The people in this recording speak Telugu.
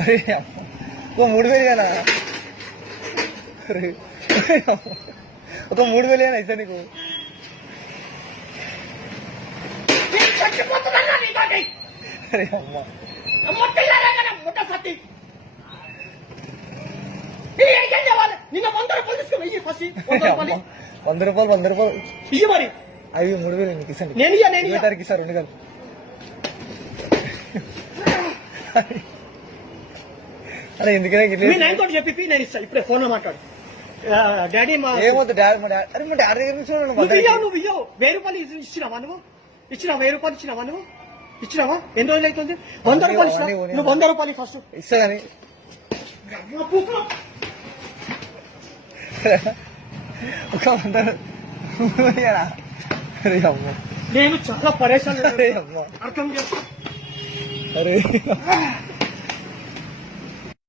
అరే ఒక 3000 కదా ఒక 3000 అయినా ఇస్తా నీకు. అరే అమ్మా నిన్న 100 రూపాయలు తీసుకో వెయ్యి ఫస్ట్ 100 రూపాయలు ఇయ్యి మరి. అవి 3000 నీకు ఇస్తాను. నేను 20 తారీఖు ఇస్తారు 2 గంటలు. అరే ఎందుకనే మీ నైన్ తోటి చెప్పి నేను ఇస్తా ఇప్పుడే ఫోన్ లో మాట్లాడు. డాడీ ఏమవుతుంది డాడీ అరే మా డాడీ దగ్గర నువ్వు ఇయ్యవు 1000 రూపాయలు ఇచ్చినావా నువ్వు? ఇచ్చినావా 1000 రూపాయలు ఇచ్చినావా నువ్వు? ఇచ్చినావా? ఎన్ని రోజులు అవుతుంది? 100 రూపాయలు ఇచ్చినా నువ్వు 100 రూపాయలు ఫస్ట్ ఇస్తా కానీ ఒక 100 అరే అమ్మ నేను చాలా పరేషాన్ అరే అమ్మ అర్థం చేసుకో. అరే